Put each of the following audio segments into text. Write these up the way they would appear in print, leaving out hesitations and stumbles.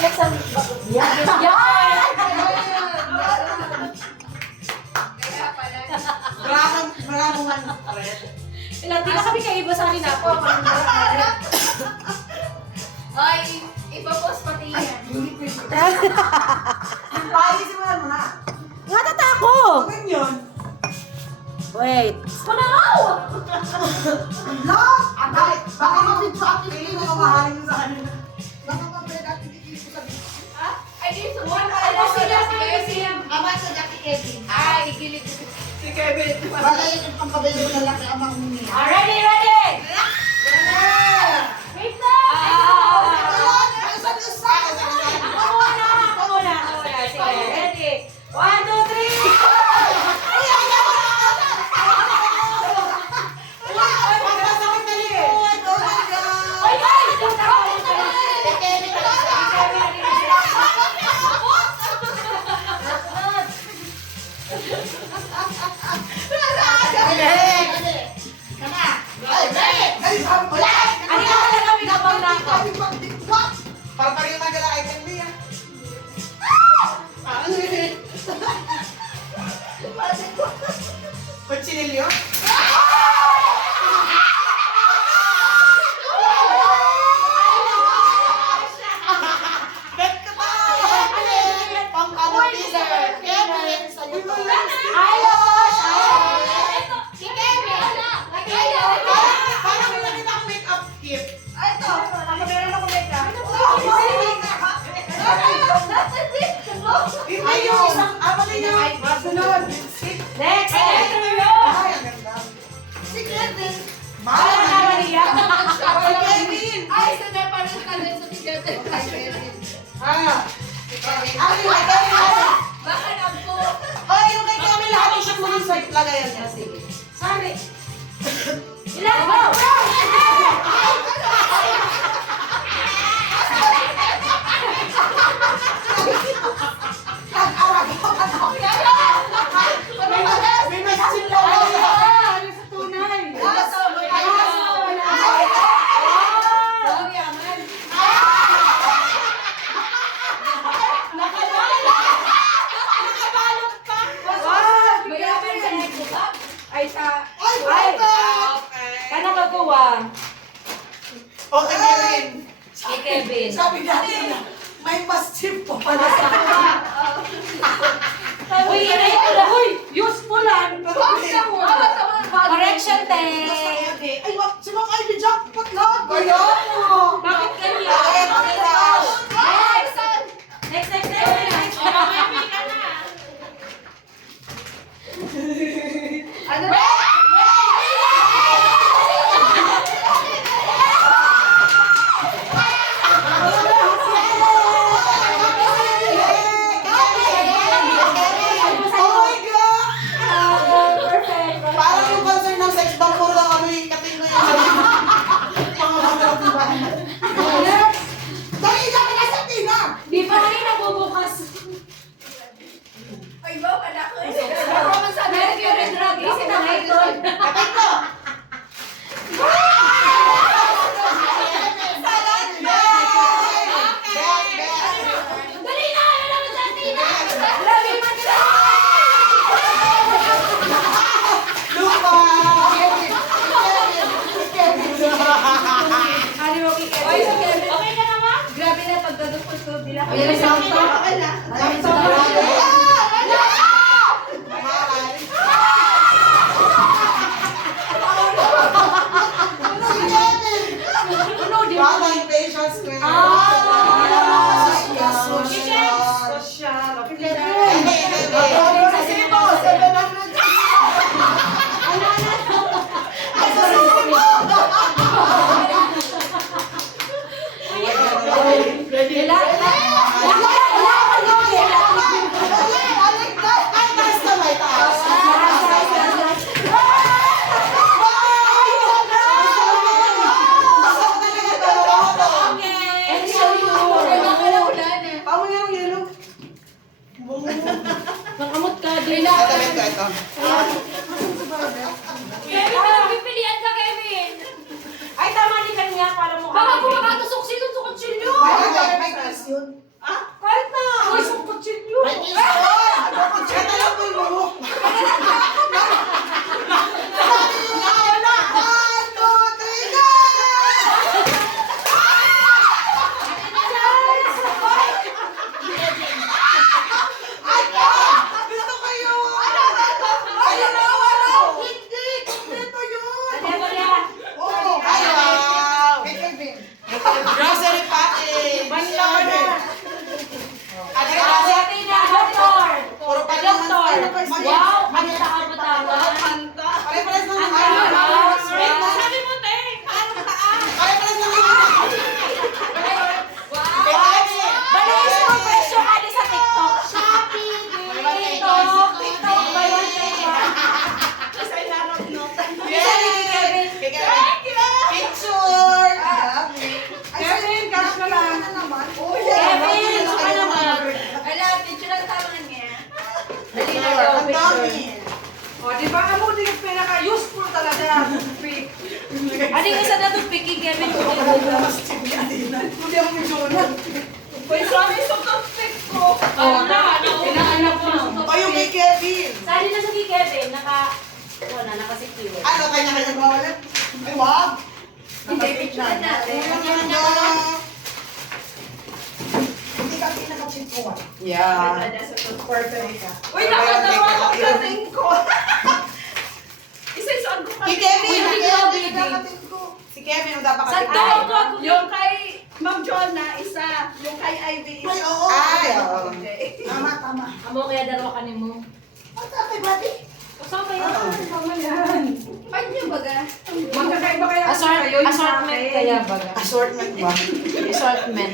flex ang bakit niya. Yan! Maraming man. Ilang di na kami kaiba sa akin ako. Ay, ipapost pati yan. Paisimulan mo na. Nga tatako! Ano yun? Wait. Panakaw! Lock! Atay! Baka mapidyo activity ko mamahalin mo sa kanila. Baka mapidyo activity ko sa video. Ay, di sa one pala sila si Kevin. Ama sa Jackie Kevin. Ay, gilid. Si Kevin. Baka yun yung pampabili ko na lang kay amang muna. Ready, ready! Wait lang! Ako muna. Sige, ready. 1, 2, 3! Ay, ay! Ano ka talaga pinabang na ako? Para pa rin magala item niya. Pagsinilyo? Bet ka ba? Kevin, sa'yo to. Ayos! Si Kevin! Parang may nakita akong make-up kit. Meron ako makeup. Ayun! Apa niyo? Sunod! Next! Ay, ang ganda. Si Kevin. Ano na Maria? Kevin! Ay, sana parang kalit sa Kevin. Ah! Ay, Kevin! Baka nagpo. Oh, yung kay Kevin lahat yung shot mo sa lagayan niya. Sige. Sorry. Ilan mo? May message po. Ano sa tunay? Ay, sa... Ay! Kana magawa? Okay, Kevin. Kay Kevin. Sabi natin na may masjid po pala sa Uy, inay ko na. Uy, useful lang. Correction Ay, test. si Ma'am Ivy jackpot lahat. Ayun! Bakit kanya? Next. Ano? Oh my God! Perfect. Parang yung concern ng sex bomb, puro lang ano yung kating mo yung mga mga diba? Dali na ka na sa tina! Di pa rin nabubukas. Ay, ba? Anak ko. Pero man sabi ko, Mercury drug. Kasi na Mayton. Kapit ko! Dali na! Ano naman sa Tina? Lagi man ka. Lupa! Ano mo kay Kevin? Oy, si Kevin. Okay ka naman? Grabe na pagdadukot nila. Ay, sakto. Marami sa Ano, di ba? Bawal patience ko yun. Social. Nakamot ka din. Tatabit ko ito. Kevin, pipilian ka, Kevin. Ay, tama din kanya para mo. Baka kung makatusok sino sa kutsilyo. May quiz yun. Grocery package. Banla ka na. Ate Ate Rosa. Athena, doktor. Puro pa Doktor. naman. Wow, ang tama-tama. Pare-pares na lang. Sabi mo, te. Pare-pares na lang. Balis mo presyo ka din sa TikTok. Shopee! TikTok. TikTok ba yun? Picture! Kevin, cash na lang. Kevin, saka naman. Ala, picture ang tama niya. Dali na daw, Ang dami. picture. O, di ba? Ano ko din pinaka-useful talaga. Ano yung isa na itong piki, Kevin? Hindi ako medyo. Pwede kami sa toothpick ko. Pinaanak mo. O yung kay Kevin. Sali na sa kay Kevin, naka-secure. Ano, kanya-kanya mawalan? Ay, wag! Hindi, picture natin. Hindi ka pinaka-chip ko. Yeah. Perfect. Uy, nakatawa ko kating ko. Isa-isaan ko Si Kevin! Uy, Kakatin ko. Si Kevin, ang dapat Santo katin. ako. Yung kay Ma'am Jonah, isa. Yung kay Ivy, Ay, isa. oo. Ay, oo. Okay. Tama, tama. Amo kaya dalawa ka ni mo. Ang tatay, buddy. Kasama kayo. Tama yan. Paano niyo baga? Magkakaiba kaya kayo yung Assortment sa kaya akin. baga. Assortment ba? Assortment.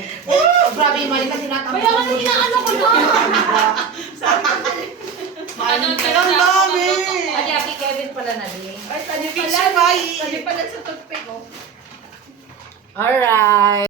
Grabe, mali ka tinatanggap. Kaya nga inaano ko na. Ang dami! Kaya kay Kevin pala na din. Ay, tali pala. Picture, bye. Tali pala sa toothpick ko. Alright.